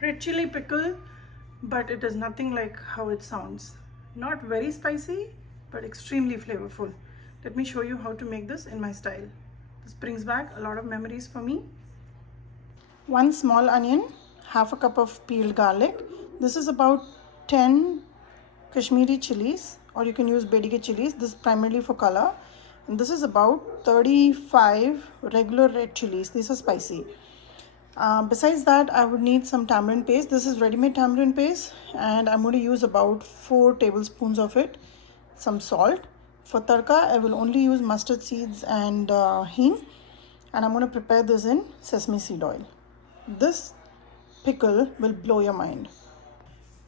red chili pickle, but it is nothing like how it sounds. Not very spicy, but extremely flavorful. Let me show you how to make this in my style. This brings back a lot of memories for me. 1 small onion, half a cup of peeled garlic. This is about 10 Kashmiri chilies, or you can use bedegai chilies. This is primarily for color. And this is about 35 regular red chilies. These are spicy. Besides that, I would need some tamarind paste. This is ready-made tamarind paste, and I'm going to use about 4 tablespoons of it. Some salt. For tadka, I will only use mustard seeds and hing, and I'm going to prepare this in sesame seed oil. This pickle will blow your mind.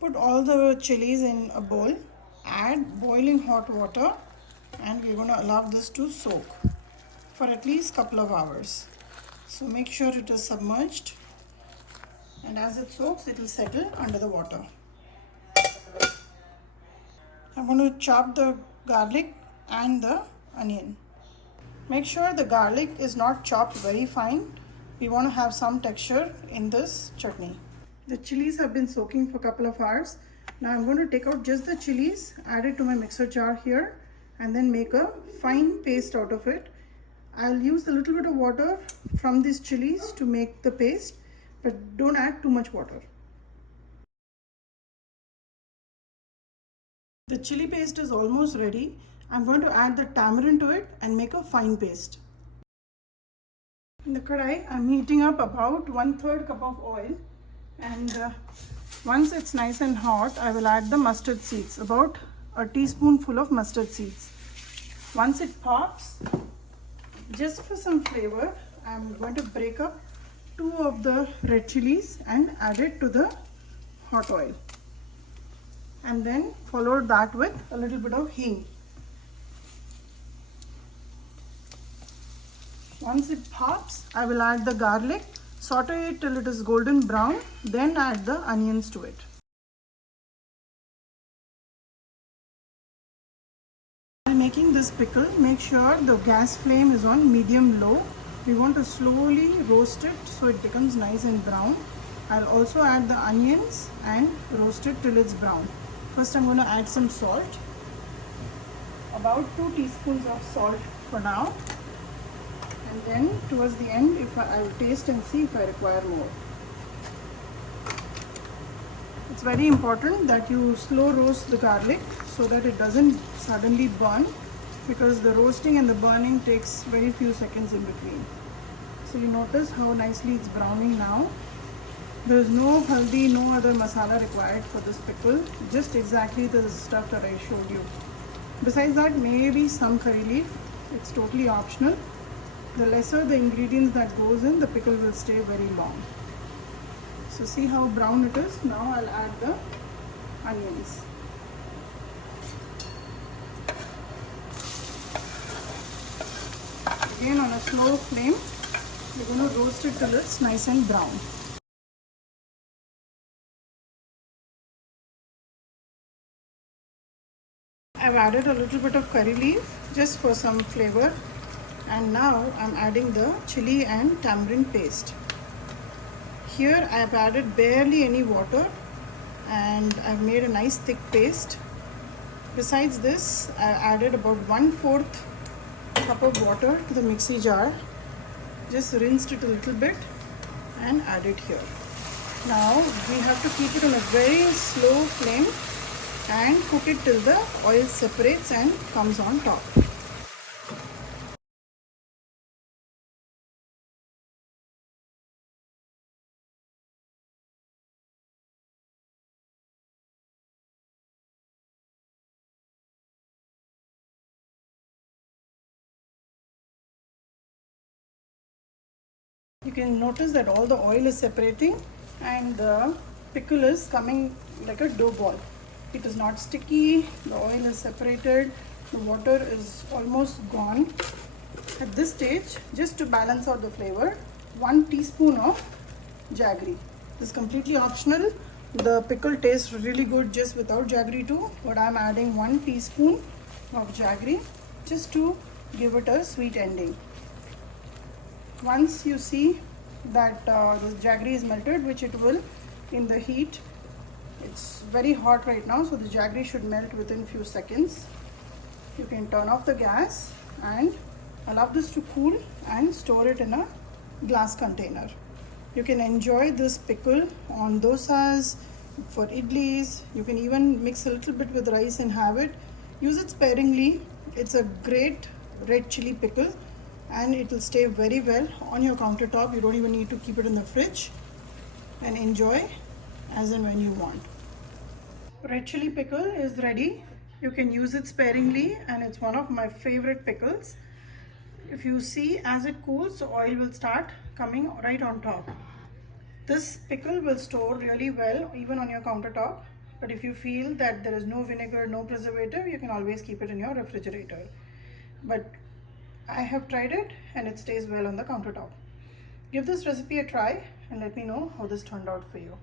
Put all the chilies in a bowl, add boiling hot water, and we're going to allow this to soak for at least a couple of hours. So make sure it is submerged, and as it soaks, it will settle under the water. I'm going to chop the garlic and the onion. Make sure the garlic is not chopped very fine. We want to have some texture in this chutney. The chilies have been soaking for a couple of hours. Now I'm going to take out just the chilies, add it to my mixer jar here, and then make a fine paste out of it. I'll use a little bit of water from these chilies to make the paste, but don't add too much water. The chili paste is almost ready. I'm going to add the tamarind to it and make a fine paste. In the kadai, I'm heating up about 1/3 cup of oil, and once it's nice and hot, I will add the mustard seeds, about a teaspoonful of mustard seeds. Once it pops, just for some flavor, I'm going to break up 2 of the red chilies and add it to the hot oil, and then follow that with a little bit of hing. Once it pops, I will add the garlic, saute it till it is golden brown, then add the onions to it. While making this pickle, make sure the gas flame is on medium-low. We want to slowly roast it so it becomes nice and brown. I'll also add the onions and roast it till it's brown. First, I'm going to add some salt, about 2 teaspoons of salt for now. And then towards the end, I will taste and see if I require more. It's very important that you slow roast the garlic so that it doesn't suddenly burn, because the roasting and the burning takes very few seconds in between. So you notice how nicely it's browning now. There is no haldi, no other masala required for this pickle, just exactly the stuff that I showed you. Besides that, maybe some curry leaf. It's totally optional. The lesser the ingredients that goes in, the pickle will stay very long. So see how brown it is. Now I'll add the onions. Again on a slow flame, we're going to roast it till it's nice and brown. I've added a little bit of curry leaf just for some flavor. And now I'm adding the chili and tamarind paste. Here I've added barely any water, and I've made a nice thick paste. Besides this, I added about 1/4 cup of water to the mixie jar. Just rinsed it a little bit and add it here. Now we have to keep it on a very slow flame and cook it till the oil separates and comes on top. You can notice that all the oil is separating and the pickle is coming like a dough ball. It is not sticky, the oil is separated, the water is almost gone. At this stage, just to balance out the flavor, 1 teaspoon of jaggery. This is completely optional. The pickle tastes really good just without jaggery too, but I'm adding 1 teaspoon of jaggery just to give it a sweet ending. Once you see that the jaggery is melted, which it will, in the heat. It's very hot right now, so the jaggery should melt within few seconds. You can turn off the gas and allow this to cool and store it in a glass container. You can enjoy this pickle on dosas, for idlis. You can even mix a little bit with rice and have it. Use it sparingly. It's a great red chili pickle and it will stay very well on your countertop. You don't even need to keep it in the fridge, and enjoy as and when you want. Red chili pickle is ready. You can use it sparingly and it's one of my favorite pickles. If you see, as it cools, the oil will start coming right on top. This pickle will store really well even on your countertop, but if you feel that there is no vinegar, no preservative, you can always keep it in your refrigerator. But I have tried it and it stays well on the countertop. Give this recipe a try and let me know how this turned out for you.